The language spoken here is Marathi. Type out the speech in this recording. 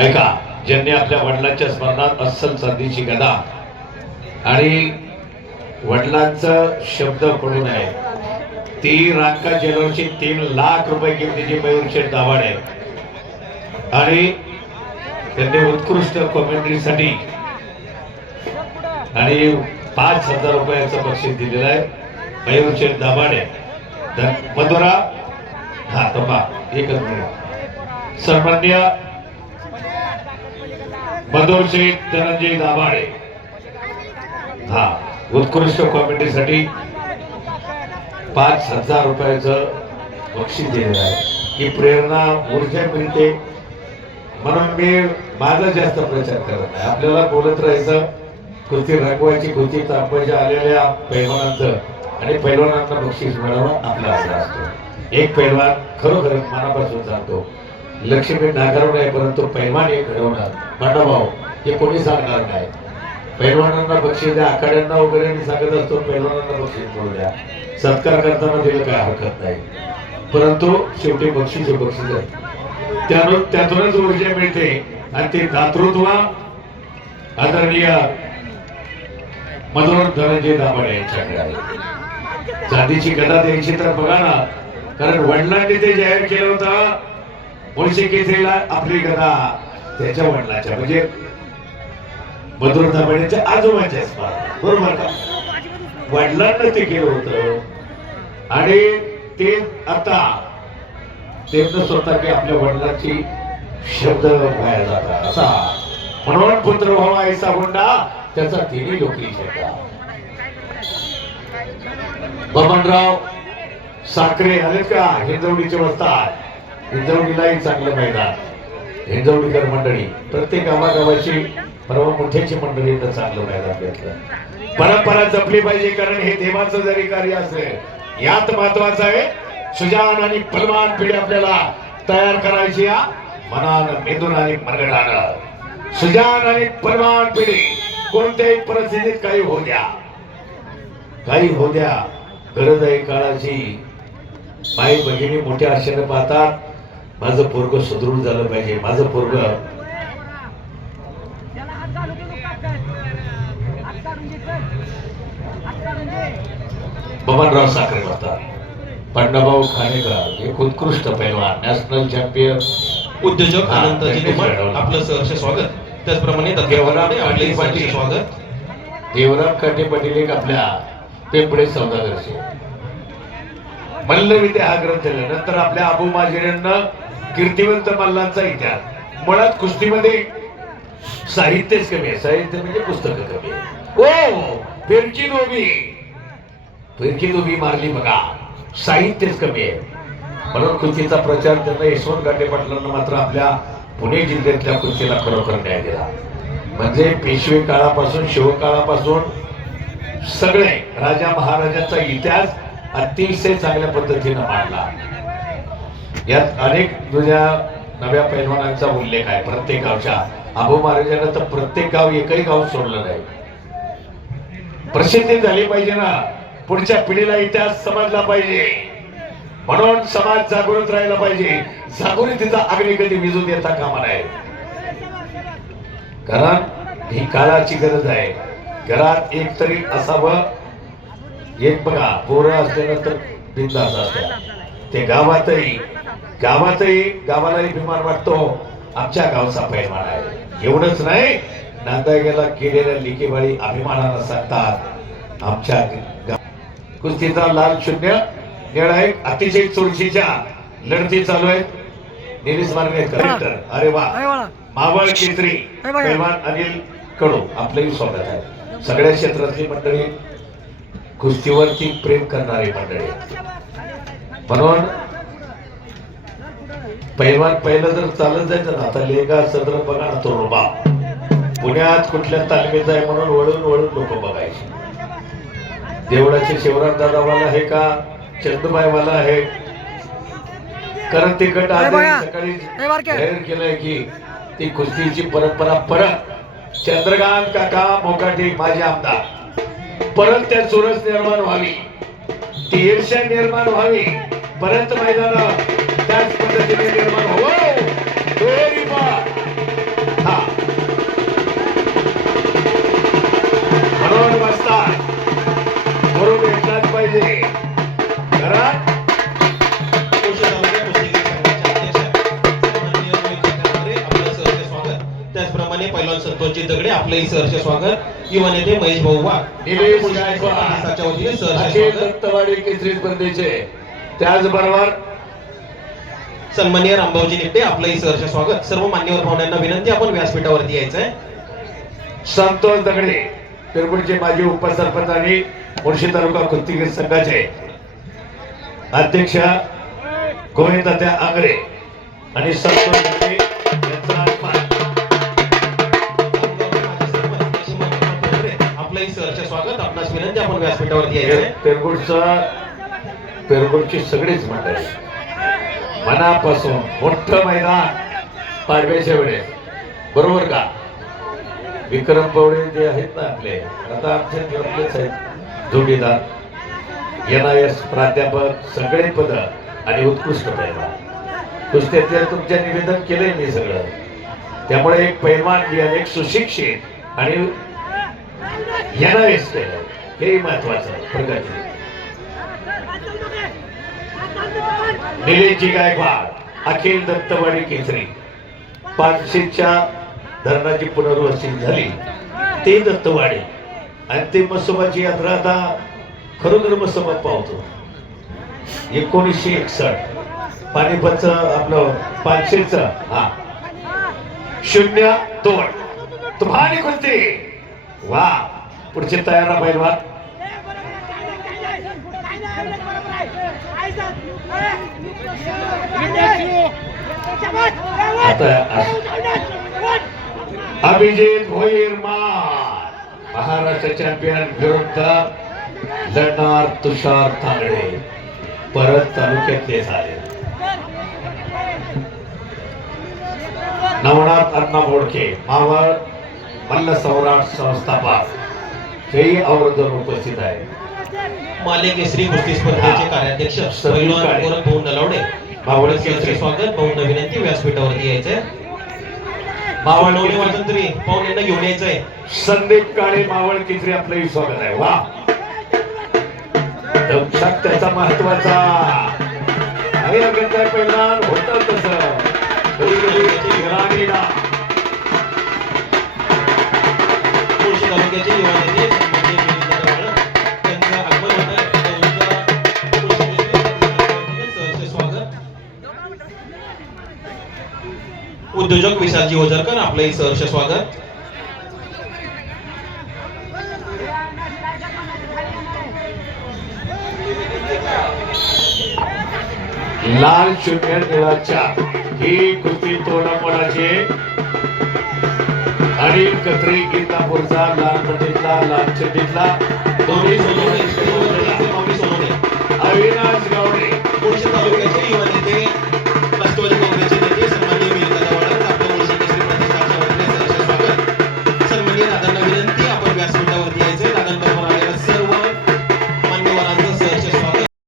ऐका ज्यांनी आपल्या वडिलांच्या स्मरणात अस्सल संधीची गदा आणि वडिलांचा शब्द पडू नये ती रांका जेलरची तीन लाख रुपये किमतीची मयूरशेठ दावाड आहे आणि त्यांनी उत्कृष्ट कॉमेंट्रीसाठी आणि पाच हजार रुपयाचं बक्षीस दिलेलं आहे मयूरशेठ दाभाडे तर मधुरा हा तंबा एकच मिनिट. सन्मान्य मधुर शेठ धनंजय दाभाडे. हा उत्कृष्ट कॉमेडीसाठी पाच हजार रुपयाचं बक्षीस दिलेलं आहे. ही प्रेरणा ऊर्जा मिळते. म्हणून मी माझा जास्त प्रचार करत नाही आपल्याला बोलत राहायचं कृती रंगवायची कृती तापवायच्या आलेल्या पैलवानांचं आणि पैलवानांना बक्षीस मिळवणं आपला आपला असतो. एक पैलवान खरोखर मनापासून जातो. लक्ष्मी नाकारू नये परंतु पैलवान एक घडवणार भाऊ हे कोणी सांगणार नाही. पैलवानांना बक्षीस द्या आखाड्यांना वगैरे मी सांगत असतो पैलवानांना बक्षीस मिळू द्या. सत्कार करताना दिलं काय हरकत नाही. परंतु शेवटी बक्षीस हे बक्षीस आहे त्यानं त्यातूनच ऊर्जा मिळते. आणि ते दातृत्व आदरणीय मनोहर धनंजय दाभाडे यांच्याकडे आहे. चांदीची गदा द्यायची तर बघा ना. कारण वडिलांनी ते जाहीर केलं होतं. मुळशी केसरीला आपली कथा त्याच्या वडिलाच्या म्हणजे मधुर दाभाडेच्या आजोबाच्या स्पर्धा बरोबर का? वडिलांना ते केलं होतं. आणि ते आता त्यांना स्वतः की आपल्या वडिलांची शब्द बाहेर जातात. असा म्हणून पुत्र व्हावा ऐसा हुंडा त्याचा तिन्ही लोकी शब्द. बबनराव साखरे आलेत का? हिंदवडीचे बसतात हिंजवडीलाही चांगलं मैदान. हिंजवडीकर मंडळी प्रत्येक गावागावाची परवा मोठ्याची मंडळीनं चांगलं मैदान घेतलं. परंपरा जपली पाहिजे कारण हे देवाचं जरी कार्य असेल यात महत्वाचं आहे सुजान आणि बलवान पिढी आपल्याला तयार करायची या मनान मेदून आणि मनगडानं सुजान आणि बलवान पिढी कोणत्याही परिस्थितीत काही होऊ द्या. काही होऊ द्या. गरज आहे काळाची. माई बहिणी मोठ्या आशेने पाहतात माझं पोरग सुदृढ झालं पाहिजे. माझं पोरग हात हात हात बबनराव साखरे होतात पण्णाभाऊ खानेकर एक उत्कृष्ट पैलवान नॅशनल चॅम्पियन उद्योजक अनंत त्यांनी जितेमार घडवलं. आपलं सहर्ष स्वागत. त्याचप्रमाणे देवराम आपले पाटील. स्वागत. देवराम काटे पाटील एक आपल्या पेपडे सौदागरचे. मल्लविद्या हा ग्रंथ लिहिला. नंतर आपल्या आबू माजिरांना कीर्तिवंत मल्लांचा इतिहास. मुळात कुस्तीमध्ये साहित्यच कमी आहे. साहित्य म्हणजे पुस्तकं कमी आहे. ओ फिरकी नोबी फिरची नोबी मारली बघा. साहित्यच कमी आहे. म्हणून कुस्तीचा प्रचार त्यांना यशवंत गाठे पाटलांना मात्र आपल्या पुणे जिल्ह्यातल्या कुस्तीला खरोखर न्याय दिला. म्हणजे पेशवे काळापासून शिवकाळापासून सगळे राजा महाराजांचा इतिहास अतिशय चांगल्या पद्धतीनं मांडला यात अनेक तुझ्या नव्या पैलवानांचा उल्लेख आहे. प्रत्येक गावच्या अबू महाराजांना तर प्रत्येक गाव एकही गाव सोडलं नाही. प्रसिद्धी झाली पाहिजे ना. पुढच्या पिढीला इतिहास समजला पाहिजे. म्हणून समाज जागृत राहिला पाहिजे. जागृतीचा अग्नी कधी विजू देता कामा नाही कारण ही काळाची गरज आहे. घरात एक तरी असावं एक बघा पोरं असल्यानंतर बिंदास असतात. ते गावातही गावातही गावालाही बिमार वाटतो. आमच्या गावचा पैलवान आहे. एवढंच नाही नांदायला केलेल्या लिकेबाळी अभिमानानं सांगतात आमच्या कुस्तीचा लाल शून्य एक अतिशय चुरशीच्या लढती चालू आहेत. निलेश मार्गे कलेक्टर अरे वा. मावळ केसरी. पैलवान अनिल कडू आपलंही स्वागत आहे. सगळ्या क्षेत्रातली मंडळी कुस्तीवरती प्रेम करणारी मंडळी. म्हणून पैलवान पहिलं जर चालत जायचं ना. आता लेगा सदर बघा ना तो रोबा पुण्यात कुठल्या तालमीत आहे म्हणून वळून वळून लोक बघायचे. देवळाचे शिवराम दादावाला आहे का? चंदुबाईवाला आहे. कारण ते गट आज. सकाळी. जाहीर केलंय की ती कुस्तीची परंपरा परत. चंद्रकांत काका मोकाटे माझे आमदार. परत त्या चुरस निर्माण व्हावी. ती ईर्ष्या निर्माण व्हावी. परत मैदाना त्याच पद्धतीने निर्माण हो. व्हावं म्हणून बसतात गुरु भेटलाच पाहिजे. घरात? त्याचप्रमाणे पहिला संतोषजी दगडे आपलंही सहर्ष स्वागत. युवा नेते महेश भाऊ वाघ. दत्तवाडी केसरी स्पर्धेचे. त्याचबरोबर सन्माननीय रामभाऊजी निपटे आपलंही सहर्ष स्वागत. सर्व मान्यवर पाहुण्यांना विनंती आपण व्यासपीठावरती यायचंय. संतोष दगडे पिरपुडचे माजी उपसरपंच आणि मुळशी तालुका कुस्तीगीर संघाचे अध्यक्ष गोविंदात्या आंगरे आणि संतोष आपलंही सहर्ष स्वागत आपणास विनंती आपण व्यासपीठावरती पेरगुडचा पेरगुडची सगळीच मंडळी मनापासून मोठं मैदान पाडव्याच्या वेळेस. बरोबर का? विक्रम पवळे जे आहेत ना आपले आता आमचे आपलेच आहेत. जोडीदार एन आय एस प्राध्यापक सगळे पद आणि उत्कृष्ट पैलवान. कुस्त्याचे तुमच्या निवेदन केलंय मी सगळं. त्यामुळे एक पैलवान बी आणि एक सुशिक्षित आणि एन आय केलं हे महत्वाचं प्रगती. निलेशजी गायकवाड अखिल दत्तवाडी केसरी. पानशेच्या धरणाची पुनर्वसन झाली. ते दत्तवाडी. आणि ते मसोबाची यात्रा आता खरोखर मसोबा पावतो. एकोणीसशे एकसष्ट. पानिपतचं आपलं पानशेचं हा. शून्य दोन. तुम्हाला कोणते वा पुढचे तयार ना पैलवान आता अभिजित भोईर महाराष्ट्र चॅम्पियन विरुद्ध लढणार तुषार तांगडे परत तालुक्यातले झाले. नवनाथ अण्णा बोडके मावळ मल्ल सौराट संस्थापक. हेही आवर्जून उपस्थित आहे. माले केसरी कुस्ती स्पर्धेचे कार्याध्यक्ष पैलवान. गोरख भाऊ नलावडे. केसरी. स्वागत. भाऊंना विनंती व्यासपीठावरती यायचंय. मावळ नवले वाजंत्री पाहुण्यांना घेऊन यायचंय. संदीप काळे मावळ केसरी आपलंही स्वागत आहे. वा. दक्षात त्याचा महत्त्वाचा. आहे अगत्या पैलवान होतं तसं. कधी कधी घराणीला तालुक्याचे सहर्ष म्हणजे स्वागत. उद्योजक विशालजी ओझरकर आपलंही सहर्ष स्वागत. लाल शून्य निळाच्या. ही कृती तोडामोडाची. आणि कत्री गीतापूरचा लाल पट्टीतला लाल चड्डीतला. दोन्ही